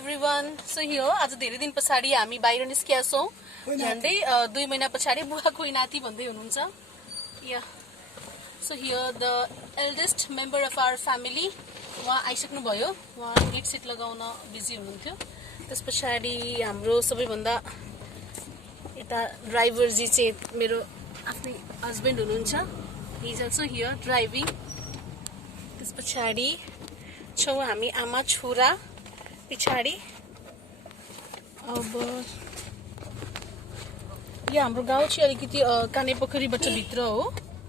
Everyone. So यो आज धेरै दिन पछाडि हामी बाहिर निस्किया छौं। झन्डै 2 महिना पछाडि बुवा कोही नाति भन्दै हुनुहुन्छ। Yeah so here the eldest member of our family उहाँ आइसक्नु भयो। उहाँ गेट सिट लगाउन बिजी हुनुहुन्थ्यो। त्यस पछाडि हाम्रो सबैभन्दा यता ड्राइभर जी चाहिँ मेरो आफ्नै हस्बेन्ड हुनुहुन्छ। He is also here driving. त्यस पछाडि छौं हामी आमा छोरा पिछाडी। अब यहाँ हाम्रो गाउँ चाहिँ अलिकति काने पोखरीबाट भित्र हो।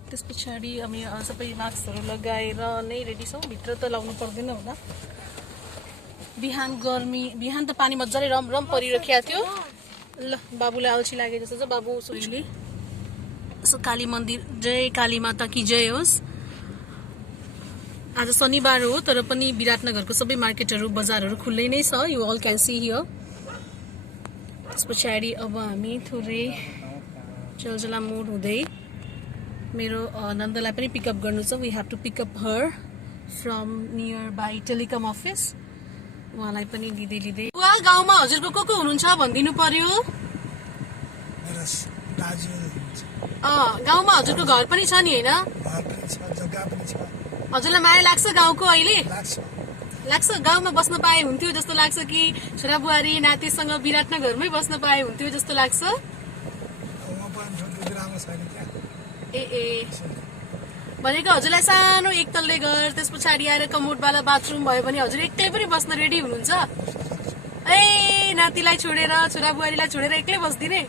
त्यस पछाडि हामी सबै मास्कहरू लगाएर नै रेडी छौं। भित्र त लाउनु पर्दैन होला। बिहान गर्मी, बिहान त पानी मजाले रम परिरहेको थियो। ल बाबुलाई अल्छी लागे जस्तो छ। बाबु सोइली सो काली मन्दिर, जय काली माता की जय होस्। आज शनिबार हो तर पनि विराटनगरको सबै मार्केटहरू बजारहरू खुल्लै नै छ। You all can see here. त्यस पछाडि अब हामी थोरै चलचला मोड हुँदै मेरो नन्दलाई पनि पिकअप गर्नु छ। We have to pick up her from nearby telecom office. उहाँलाई पनि लिँदै बुवा गाउँमा हजुरको को हुनुहुन्छ भनिदिनु पर्यो। गाउँमा हजुरको घर पनि छ नि हैन? हजुरलाई माया लाग्छ गाउँको अहिले? लाग्छ। गाउँमा बस्न पाए हुन्थ्यो जस्तो लाग्छ कि छोरा बुहारी नातिसँग विराटनगरमै बस्न पाए हुन्थ्यो जस्तो लाग्छ? ए भनेको हजुरलाई सानो एक तल्ले घर, त्यस पछाडि आएर कमोडवाला बाथरुम भयो भने हजुर एक्लै पनि बस्न रेडी हुनुहुन्छ? ए नातिलाई छोडेर छोरा बुहारीलाई छोडेर एक्लै बस्दिने?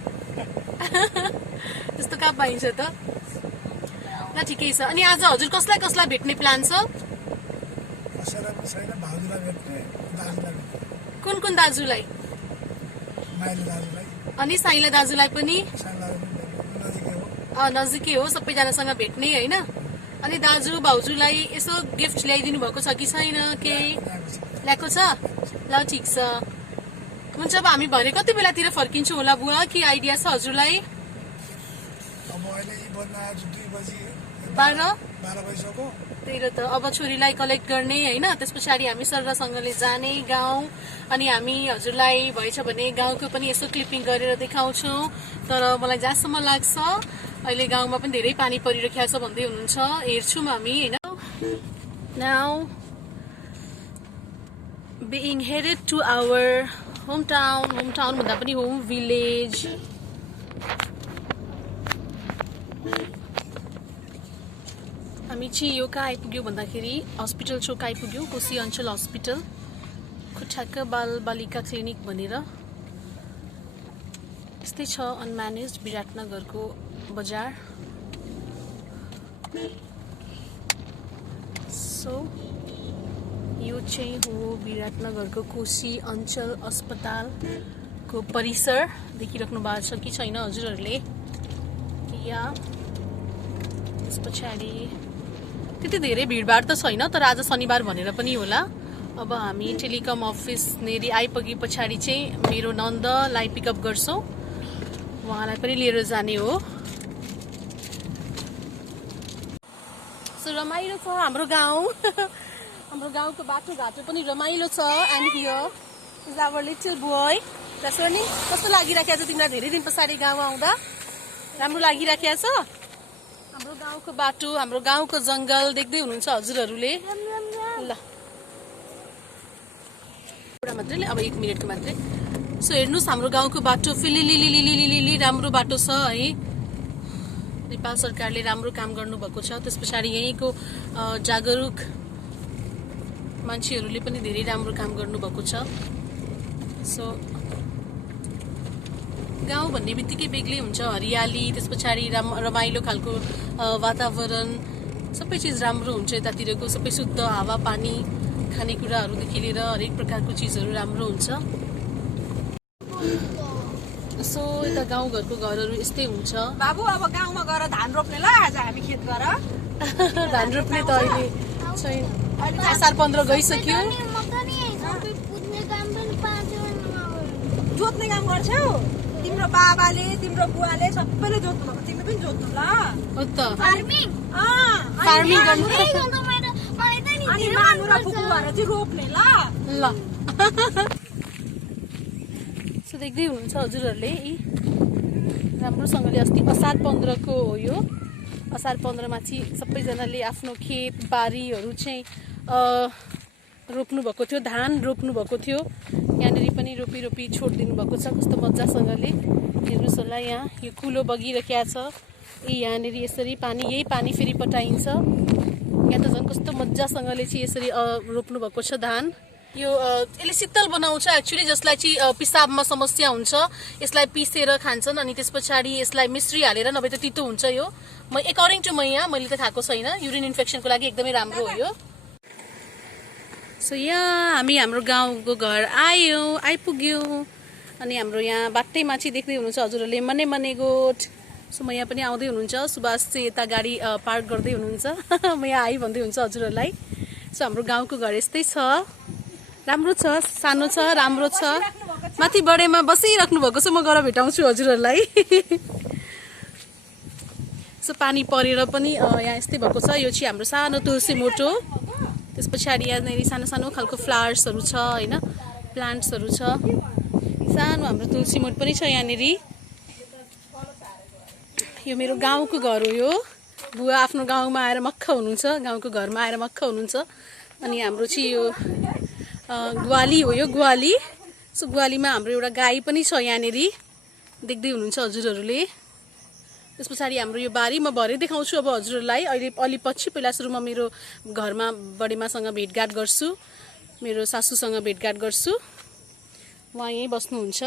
त्यस्तो कहाँ पाइन्छ त? ल ठिकै छ। अनि आज हजुर कसलाई भेट्ने प्लान छ? कुन दाजुलाई? अनि साइला दाजुलाई पनि नजिकै हो, सबैजनासँग भेट्ने हैन? अनि दाजु भाउजूलाई यसो गिफ्ट ल्याइदिनु भएको छ कि छैन? के ल्याएको छ? ल ठिक छ। हुन्छ अब हामी भरे कति बेलातिर फर्किन्छौँ होला बुवा? के आइडिया छ हजुरलाई? 12 बजीसम्म। त्यही र त। अब छोरीलाई कलेक्ट गर्ने हैन? त्यस पछाडि हामी सरसँगले जाने गाउँ। अनि हामी हजुरलाई भएछ भने गाउँको पनि यसो क्लिपिङ गरेर देखाउँछौँ। तर मलाई जहाँसम्म लाग्छ अहिले गाउँमा पनि धेरै पानी परिरहेको छ भन्दै हुनुहुन्छ। हेर्छौँ हामी हैन। Now being headed to our hometown भन्दा पनि होम विलेज। हामी चाहिँ यो कहाँ आइपुग्यो भन्दाखेरि हस्पिटल चोक आइपुग्यो। कोशी अञ्चल हस्पिटल खुट्टाक बाल बालिका क्लिनिक भनेर। यस्तै छ अनम्यानेज विराटनगरको बजार। सो यो चाहिँ हो विराटनगरको कोशी अञ्चल अस्पतालको परिसर। देखिराख्नु भएको छ कि छैन हजुरहरूले? या त्यस पछाडि त्यति धेरै भिडभाड त छैन तर आज शनिबार भनेर पनि होला। अब हामी टेलिकम अफिस नेरी आइपुगे पछाडि चाहिँ मेरो नन्दलाई पिकअप गर्छौँ। उहाँलाई पनि लिएर जाने हो। सो रमाइलो छ हाम्रो गाउँ। हाम्रो गाउँको बाटोघाटो पनि रमाइलो छ। And here is our little boy. Soni कस्तो लागिराखेको छ तिमीलाई धेरै दिन पछाडि गाउँ आउँदा? राम्रो लागिराखेको छ? हाम्रो गाउँको बाटो, हाम्रो गाउँको जंगल देख्दै हुनुहुन्छ हजुरहरूले। ल एउटा मात्रै, अब 1 मिनेटको मात्रै। सो हेर्नुहोस् हाम्रो गाउँको बाटो फिलिलिलिलिलिलिलि राम्रो बाटो छ है। नेपाल सरकारले राम्रो काम गर्नुभएको छ। त्यस पछाडि यहीँको जागरुक मान्छेहरूले पनि धेरै राम्रो काम गर्नुभएको छ। सो गाउँ भन्ने बित्तिकै बेग्लै हुन्छ। हरियाली, त्यस पछाडि रमाइलो खालको वातावरण, सबै चिज राम्रो हुन्छ। यतातिरको सबै शुद्ध हावा पानी, खानेकुराहरूदेखि लिएर हरेक प्रकारको चिजहरू राम्रो हुन्छ। सो यता गाउँघरको घरहरू यस्तै हुन्छ। बाबु अब गाउँमा गएर धान रोप्ने ल आज हामी खेत गर। धान रोप्ने त अहिले छैन। असार 15 गइसक्यो। जोत्ने काम गर्छौ? तिम्रो बाबाले तिम्रो बुवाले सबैले जोत्नु भएको, तिमी पनि जोत्नु ल। हो त फार्मिङ गर्नु। अनि मानु र फुपू भएर चाहिँ रोप्ने ल। सो देख्दै हुनुहुन्छ हजुरहरूले यी राम्रोसँगले अस्ति असार 15 को हो यो। असार 15 मा चाहिँ सबैजनाले आफ्नो खेत बारीहरू चाहिँ रोप्नु भएको थियो, धान रोप्नु भएको थियो। यहाँनिर पनि रोपी छोडिदिनु भएको छ कस्तो मजासँगले। हेर्नुहोस् होला यहाँ यो कुलो बगिरहेको छ। यहाँनिर यसरी पानी, यही पानी फेरि पटाइन्छ। यहाँ त झन् कस्तो मजासँगले चाहिँ यसरी रोप्नु भएको छ धान। यो यसले शीतल बनाउँछ एक्चुअली, जसलाई चाहिँ पिसाबमा समस्या हुन्छ यसलाई पिसेर खान्छन्। अनि त्यस पछाडि यसलाई मिश्री हालेर, नभए त तितो हुन्छ यो। एकर्डिङ टु मैले त खाएको छैन। युरिन इन्फेक्सनको लागि एकदमै राम्रो हो यो। सो यहाँ हामी हाम्रो गाउँको घर आइपुग्यौँ। अनि हाम्रो यहाँ बाटैमा चाहिँ देख्दै हुनुहुन्छ हजुरहरूले मने गोठ। सो म यहाँ पनि आउँदै हुनुहुन्छ, सुभाष चाहिँ यता गाडी पार्क गर्दै हुनुहुन्छ। म यहाँ आई भन्दै हुन्छ हजुरहरूलाई। सो हाम्रो गाउँको घर यस्तै छ, राम्रो छ, सानो छ, राम्रो छ। माथि बडेमा बसिराख्नु भएको छ, म गएर भेटाउँछु हजुरहरूलाई। सो पानी परेर पनि यहाँ यस्तै भएको छ। यो चाहिँ हाम्रो सानो तुलसी मोटो। त्यस पछाडि यहाँनिर सानो खालको फ्लावर्सहरू छ होइन, प्लान्ट्सहरू छ। सानो हाम्रो तुलसी मोट पनि छ यहाँनिर। यो मेरो गाउँको घर हो। यो बुवा आफ्नो गाउँमा आएर मक्ख हुनुहुन्छ, गाउँको घरमा आएर मक्ख हुनुहुन्छ। अनि हाम्रो चाहिँ यो ग्वाली हो, यो ग्वाली। सो ग्वालीमा हाम्रो एउटा गाई पनि छ यहाँनिर, देख्दै हुनुहुन्छ हजुरहरूले। त्यस पछाडि हाम्रो यो बारी म भरे देखाउँछु अब हजुरहरूलाई। अहिले अलि पछि पहिला सुरुमा मेरो घरमा बडेमासँग भेटघाट गर्छु, मेरो सासूसँग भेटघाट गर्छु, उहाँ यहीँ बस्नुहुन्छ।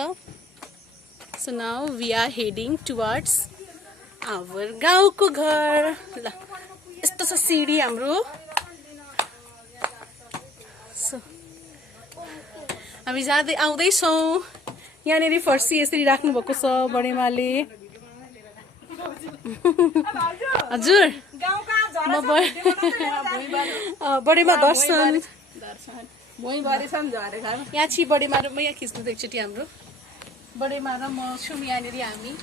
So now we are heading towards our गाउँको घर। ल यस्तो छ सिडी हाम्रो। सो हामी जाँदै आउँदैछौँ। यहाँनिर फर्सी यसरी राख्नु भएको छ बडेमाले। हजुर म बडेमा दर्शन यहाँ छि बडेमा र म यहाँ खिच्नु त एकचोटि हाम्रो बडेमा र म छौँ यहाँनिर हामी।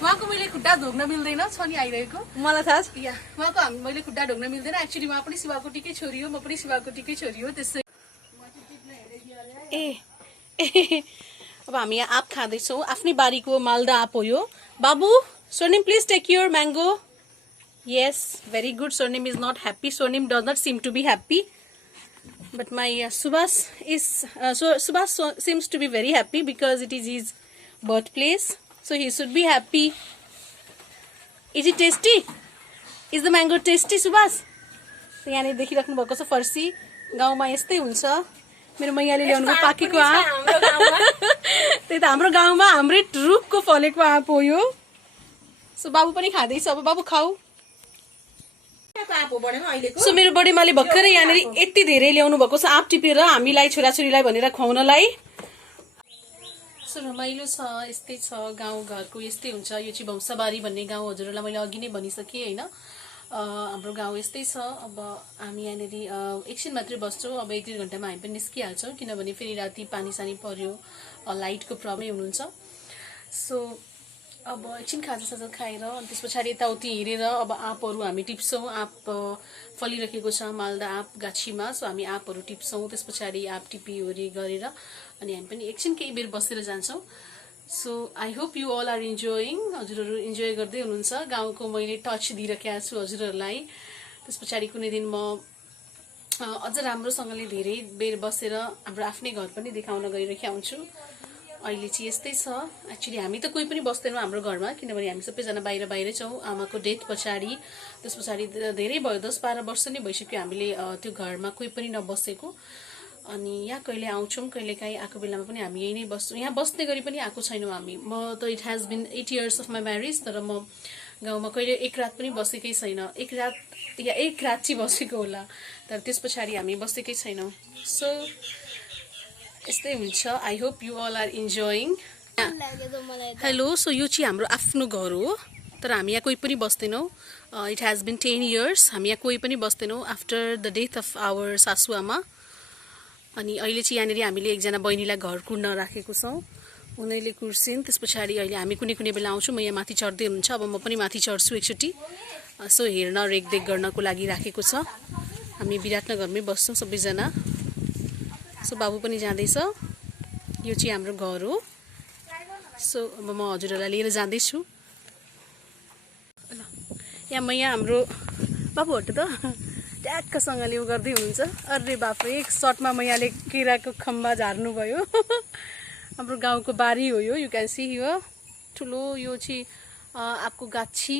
उहाँको मैले खुट्टा ढोग्न मिल्दैन छ नि आइरहेको, मलाई थाहा छ। उहाँको मैले खुट्टा ढोग्न मिल्दैन। एक्चुअली उहाँ पनि शिवाकोटीकै छोरी हो, म पनि शिवाकोटीकै छोरी हो। त्यसै अब हामी यहाँ आँप खाँदैछौँ, आफ्नै बारीको मालदा आँप हो यो। बाबु Swarnim, please take your mango. Yes, very good. Swarnim is not happy. Swarnim does not seem to be happy. But my Subhas is Subhas seems to be very happy because it is his birthplace. So he should be happy. Is it tasty? Is the mango tasty, Subhas? So यहाँ देखिराख्नु भएको छ फर्सी गाउँमा यस्तै हुन्छ। मेरो मैयाले ल्याउनु पाकेको आँप त्यही त हाम्रो गाउँमा हाम्रै रुखको फलेको आँप हो यो। सो बाबु पनि खाँदैछ, अब बाबु खाऊ। सो मेरो बडेमाले भर्खरै यहाँनिर यति धेरै ल्याउनु भएको छ आँप टिपेर हामीलाई छोराछोरीलाई भनेर खुवाउनलाई। सो रमाइलो छ, यस्तै छ गाउँ घरको यस्तै हुन्छ। यो चाहिँ भौसाबारी भन्ने गाउँ हजुरहरूलाई मैले अघि नै भनिसकेँ होइन। हाम्रो गाउँ यस्तै छ। अब हामी यहाँनिर एकछिन मात्रै बस्छौँ, अब 1-2 घन्टामा हामी पनि निस्किहाल्छौँ किनभने फेरि राति पानी सानी पर्यो, लाइटको प्रब्लम हुनुहुन्छ। सो अब एकछिन खाजासाजा खाएर अनि त्यस पछाडि यताउति हेरेर अब आँपहरू हामी टिप्छौँ। आँप फलिरहेको छ मालदा आँप गाछीमा। सो हामी आँपहरू टिप्छौँ, त्यस पछाडि आँप टिपिओरी गरेर अनि हामी पनि एकछिन केही बेर बसेर जान्छौँ। So I hope you all are enjoying. हजुरहरू इन्जोय गर्दै हुनुहुन्छ। गाउँको मैले टच दिइरहेको छु हजुरहरूलाई। त्यस पछाडि कुनै दिन म अझ राम्रोसँगले धेरै बेर बसेर हाम्रो आफ्नै घर पनि देखाउन गइरहेको हुन्छु। अहिले चाहिँ यस्तै छ। एक्चुअली हामी त कोही पनि बस्दैनौँ हाम्रो घरमा किनभने हामी सबैजना बाहिरै छौँ। आमाको डेथ पछाडि त्यस पछाडि धेरै भयो, 10-12 वर्ष नै भइसक्यो हामीले त्यो घरमा कोही पनि नबसेको। अनि यहाँ कहिले आउँछौँ, कहिले काहीँ आएको बेलामा पनि हामी यही नै बस्छौँ। यहाँ बस्ने गरी पनि आएको छैनौँ हामी। म त it has been 8 years of my marriage, तर म गाउँमा कहिले एक रात पनि बसेकै छैन। एक रात चाहिँ बसेको होला, तर त्यस पछाडि हामी बसेकै छैनौँ। सो यस्तै हुन्छ। I hope you all are enjoying. Hello, so यो चाहिँ हाम्रो आफ्नो घर हो, तर हामी यहाँ कोही पनि बस्दैनौँ। इट हेज बिन 10 years हामी यहाँ कोही पनि बस्दैनौँ after the death of our सासुआमा। अनि अहिले चाहिँ यहाँनिर हामीले एकजना बहिनीलाई घर कुर्न राखेको छौँ, उनीहरूले कुर्सिन्। त्यस पछाडि अहिले हामी कुनै बेला आउँछौँ। म यहाँ माथि चढ्दै हुनुहुन्छ, अब म पनि माथि चढ्छु एकचोटि। सो हेर्न रेखदेख गर्नको लागि राखेको छ। हामी विराटनगरमै बस्छौँ सबैजना। सो बाबु पनि जाँदैछ, यो चाहिँ हाम्रो घर हो। सो अब म हजुरहरूलाई लिएर जाँदैछु। ल यहाँ मैया हाम्रो बाबु हट्नु त ट्याक्कसँगले उ गर्दै हुनुहुन्छ। अरे बाफ्रे एक सर्टमा मैयाले केराको खम्बा झार्नुभयो। हाम्रो गाउँको बारी हो यो, यु क्यान सी हियर। ठुलो यो चाहिँ आँपको गाछी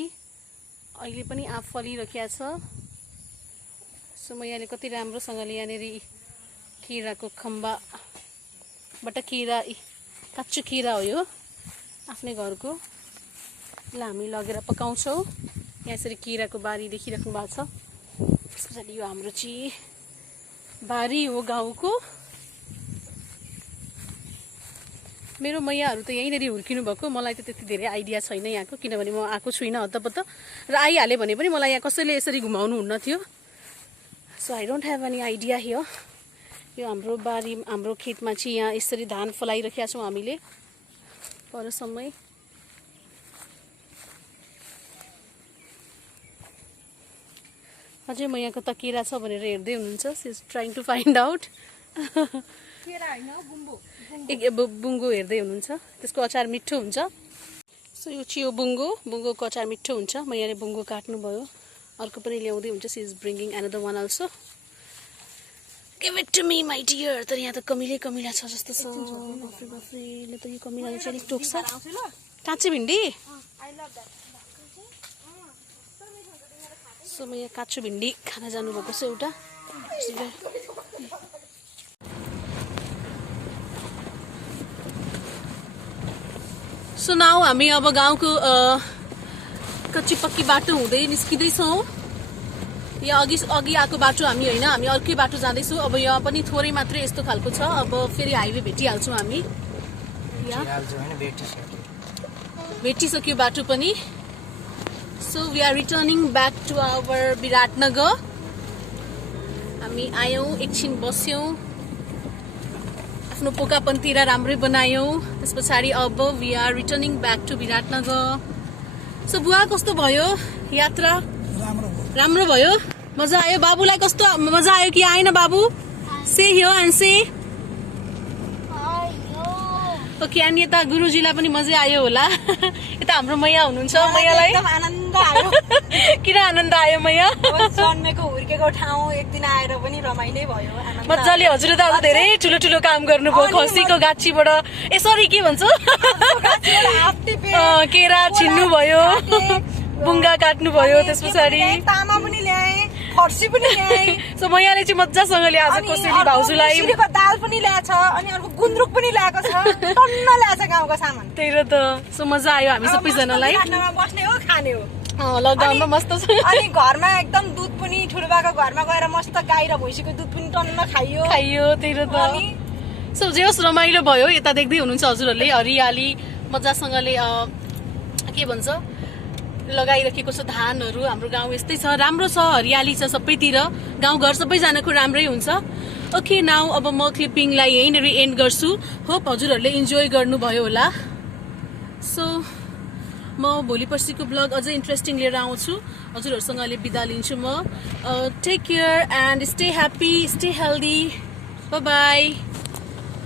अहिले पनि आँप फलिरहेको छ। सो मैयाले कति राम्रोसँगले यहाँनिर केराको खम्बाबाट केरा काच्चो केरा हो यो आफ्नै घरको। ल हामी लगेर पकाउँछौँ। यहाँ यसरी केराको बारी देखिराख्नु भएको छ। त्यस पछाडि यो हाम्रो चाहिँ बारी हो गाउँको। मेरो मैयाहरू त यहीँनिर हुर्किनु भएको। मलाई त त्यति धेरै आइडिया छैन यहाँको, किनभने म आएको छुइनँ हतपत्त र आइहालेँ भने पनि मलाई यहाँ कसैले यसरी घुमाउनु हुन्न थियो। So I don't have any idea here. यो हाम्रो बारी हाम्रो खेतमा चाहिँ यहाँ यसरी धान फलाइरहेका छौँ हामीले परसम्मै। अझै म यहाँको त केरा छ भनेर हेर्दै हुनुहुन्छ। She is trying to find out. केरा हैन बुङ्गो। बुङ्गो हेर्दै हुनुहुन्छ। त्यसको अचार मिठो हुन्छ। सो यो चाहिँ यो बुङ्गोको अचार मिठो हुन्छ। मैयाले बुङ्गो काट्नुभयो। अर्को पनि ल्याउँदै हुन्छ। She is bringing another one also. Give it to me my dear. तर यहाँ त कमिला छ जस्तो छ। बाफ्रे बाफ्रे, त यो कमिलाले चाहिँ अलिक टोक्छ। काँचे भिन्डी। सो म यहाँ काँचो भिन्डी खान जानुभएको छ एउटा। सो नाउ हामी अब गाउँको कच्ची पक्की बाटो हुँदै निस्किँदैछौँ। यहाँ अघि आएको बाटो हामी होइन, हामी अर्कै बाटो जाँदैछौँ। अब यहाँ पनि थोरै मात्रै यस्तो खालको छ। अब फेरि हाइवे भेटिहाल्छौँ हामी। भेटिसक्यो बाटो पनि। So we are returning back to our Biratnagar. हामी आयौँ, एकछिन बस्यौँ, आफ्नो पोकापनतिर राम्रै बनायौँ। त्यस पछाडि अब we are returning back to Biratnagar. So बुवा कस्तो भयो यात्रा? राम्रो भयो। मजा आयो? बाबुलाई कस्तो मजा आयो कि आएन बाबु? से हियर एन्ड से। ओके, अनि यता गुरुजीलाई पनि मजा आयो होला। यता हाम्रो मैया हुनुहुन्छ। मैयालाई एकदम आनन्द आयो। किन आनन्द आयो मैया? जन्मेको हुर्केको ठाउँ एक दिन आएर पनि रमाइलो भयो। मजाले हजुर त अब धेरै ठुलो ठुलो काम गर्नुभयो। खसीको गाछीबाट यसरी के भन्छ केरा छिन्नु भयो, बुङ्गा काट्नु भयो। त्यस पछाडि तामा पनि ल्याए, खर्सी पनि ल्याए। सो मैयाले चाहिँ मजासँगले आज कोसेली भाउजूलाई दाल पनि ल्याएछ, अनि अर्को गुन्द्रुक पनि ल्याएको छ। टन्न ल्याएछ गाउँको सामान। त्यही र त। सो मजा आयो हामी सबैजनालाई। बस्ने हो, खाने हो। लकडाउनमा मस्त छ। अनि घरमा एकदम दुध पनि ठुलोबाको घरमा गएर मस्त गाई र भैँसीको दुध पनि टन्न खाइयो। त्यही र त। सो जे होस् रमाइलो भयो। यता देख्दै हुनुहुन्छ हजुरहरूले हरियाली मजासँगले के भन्छ लगाइराखेको छ धानहरू। हाम्रो गाउँ यस्तै छ, राम्रो छ, हरियाली छ सबैतिर। गाउँघर सबैजनाको राम्रै हुन्छ। ओके, नाउ अब म क्लिपिङलाई यहीँनिर एन्ड गर्छु। होप हजुरहरूले इन्जोय गर्नुभयो होला। सो म भोलि पर्सिको ब्लग अझै इन्ट्रेस्टिङ लिएर आउँछु। हजुरहरूसँगले बिदा लिन्छु म। Take care and stay happy, stay healthy. Bye by.